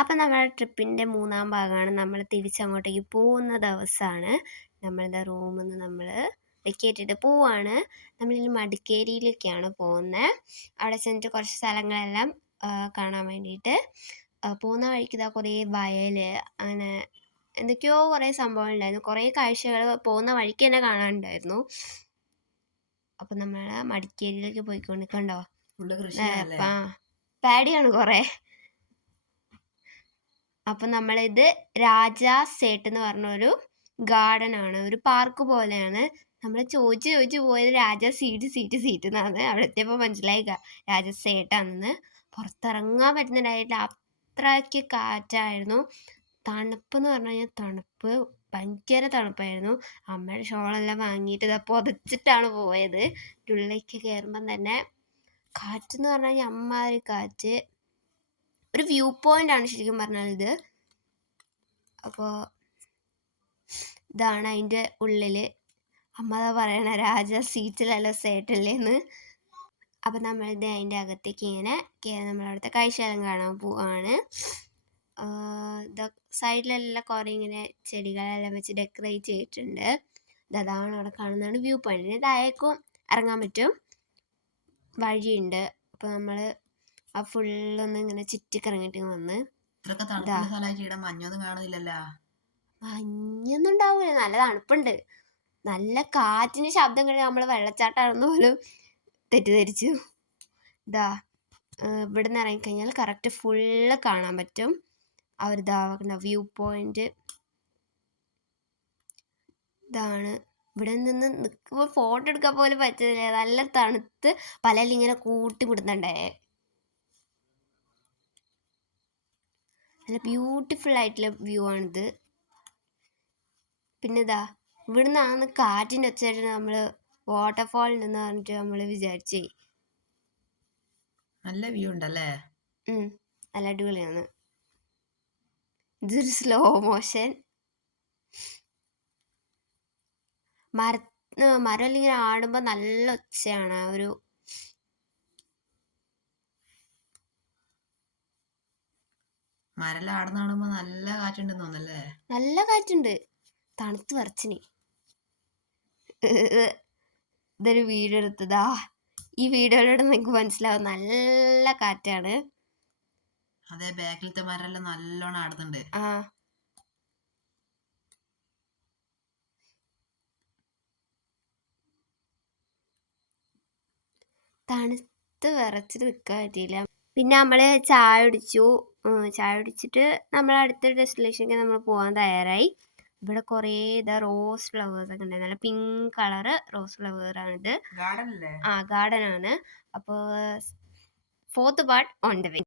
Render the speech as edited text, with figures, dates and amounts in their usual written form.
അപ്പം നമ്മുടെ ട്രിപ്പിൻ്റെ 3-ാം ഭാഗമാണ്. നമ്മൾ തിരിച്ചങ്ങോട്ടേക്ക് പോകുന്ന ദിവസമാണ്. നമ്മളുടെ റൂമിൽ നിന്ന് നമ്മൾ വെക്കേറ്റിട്ട് പോവാണ്. നമ്മളിനി മടിക്കേരിയിലേക്കാണ് പോകുന്നത്. അവിടെ ചെന്നിട്ട് കുറച്ച് സ്ഥലങ്ങളെല്ലാം കാണാൻ വേണ്ടിയിട്ട് പോകുന്ന വഴിക്ക് ഇതാ കുറേ വയൽ, അങ്ങനെ എന്തൊക്കെയോ കുറേ സംഭവങ്ങളുണ്ടായിരുന്നു. കുറേ കാഴ്ചകൾ പോകുന്ന വഴിക്ക് തന്നെ കാണാനുണ്ടായിരുന്നു. അപ്പം നമ്മൾ മടിക്കേരിയിലേക്ക് പോയിക്കൊണ്ടിരിക്കണ്ടോ, പേടിയാണ് കുറേ. അപ്പം നമ്മളിത് രാജാ സേട്ട് എന്ന് പറഞ്ഞൊരു ഗാർഡൻ ആണ്, ഒരു പാർക്ക് പോലെയാണ്. നമ്മൾ ചോദിച്ച് പോയത് രാജാ സീറ്റ് എന്നാണ്. അവിടെ എത്തിയപ്പോൾ മനസ്സിലായി രാജാ സേട്ടാണെന്ന്. പുറത്തിറങ്ങാൻ പറ്റുന്നുണ്ടായിട്ടില്ല, അത്രയ്ക്ക് കാറ്റായിരുന്നു. തണുപ്പെന്ന് പറഞ്ഞു കഴിഞ്ഞാൽ തണുപ്പ്, ഭയങ്കര തണുപ്പായിരുന്നു. അമ്മയുടെ ഷോളെല്ലാം വാങ്ങിയിട്ട് ഇതാ പുതച്ചിട്ടാണ് പോയത്. ഉള്ളിലേക്ക് കയറുമ്പം തന്നെ കാറ്റെന്ന് പറഞ്ഞു കഴിഞ്ഞാൽ അമ്മാതിരി കാറ്റ്. ഒരു വ്യൂ പോയിന്റ് ആണ് ശരിക്കും പറഞ്ഞാൽ ഇത്. അപ്പോൾ ഇതാണ് അതിൻ്റെ ഉള്ളിൽ. അമ്മ പറയണ രാജാ സീറ്റിലല്ല സേട്ടല്ലേന്ന്. അപ്പം നമ്മളിത് അതിൻ്റെ അകത്തേക്ക് ഇങ്ങനെ നമ്മളവിടുത്തെ കാഴ്ചയെല്ലാം കാണാൻ പോവാണ്. സൈഡിലെല്ലാം കുറേ ഇങ്ങനെ ചെടികളെല്ലാം വെച്ച് ഡെക്കറേറ്റ് ചെയ്തിട്ടുണ്ട്. അതാണ് അവിടെ കാണുന്നതാണ് വ്യൂ പോയിന്റ്. താഴേക്കും ഇറങ്ങാൻ പറ്റും, വഴിയുണ്ട്. അപ്പോൾ നമ്മൾ ആ ഫുള്ളൊന്ന് ഇങ്ങനെ ചുറ്റിക്കറങ്ങിയിട്ട് വന്ന്. മഞ്ഞൊന്നും ഉണ്ടാവില്ല, നല്ല തണുപ്പുണ്ട്. നല്ല കാറ്റിന് ശബ്ദം കഴിഞ്ഞാൽ നമ്മൾ വെള്ളച്ചാട്ടമാണെന്ന് പോലും തെറ്റിദ്ധരിച്ചു. ഇതാ ഇവിടെ നിന്ന് ഇറങ്ങിക്കഴിഞ്ഞാൽ കറക്റ്റ് ഫുള്ള് കാണാൻ പറ്റും. അവരിതാ വ്യൂ പോയിന്റ് ഇതാണ്. ഇവിടെ നിന്ന് നിൽക്കുമ്പോൾ ഫോട്ടോ എടുക്കാൻ പോലും പറ്റുന്നില്ല, നല്ല തണുത്ത് പലരും ഇങ്ങനെ കൂട്ടി വിടുന്നുണ്ടേ. നല്ല ബ്യൂട്ടിഫുൾ ആയിട്ടുള്ള വ്യൂ ആണിത്. പിന്നെ ഇതാ ഇവിടെ നിന്നാണ് കാറ്റിൻ്റെ ഒച്ചയായിട്ട് നമ്മൾ വാട്ടർഫാൾ ഉണ്ടെന്ന് പറഞ്ഞിട്ട് നമ്മൾ വിചാരിച്ചേ. നല്ല വ്യൂ ഉണ്ടല്ലേ, നല്ല അടിപൊളിയാണ്. ഇതൊരു സ്ലോ മോഷൻ. മരം ഇങ്ങനെ ആടുമ്പോൾ നല്ല ഒച്ചയാണ്. ഒരു മരെല്ലാം ആടുന്ന നല്ല കാറ്റുണ്ടെന്ന് തോന്നല്ലേ. നല്ല കാറ്റുണ്ട്, തണുത്ത് വരച്ചിന്. ഇതൊരു വീഡിയോ എടുത്തതാ. ഈ വീഡിയോയിലൂടെ നിങ്ങൾക്ക് മനസ്സിലാവും നല്ല കാറ്റാണ്. അതെ, ബാക്കിലത്തെ മരെല്ലാം നല്ലോണം ആടുന്നുണ്ട്. തണുത്ത് വിറച്ചിട്ട് നിൽക്കാൻ പറ്റിയില്ല. പിന്നെ നമ്മൾ ചായ കുടിച്ചിട്ട് നമ്മൾ അടുത്ത ഡെസ്റ്റിനേഷനിലേക്ക് നമ്മൾ പോകാൻ തയ്യാറായി. ഇവിടെ കുറേ റോസ് ഫ്ലവേഴ്സ് ഒക്കെ ഉണ്ട്, നല്ല പിങ്ക് കളറ് റോസ് ഫ്ലവറാണിത്. ഗാർഡൻ ആണ്. അപ്പോൾ 4th part on the way.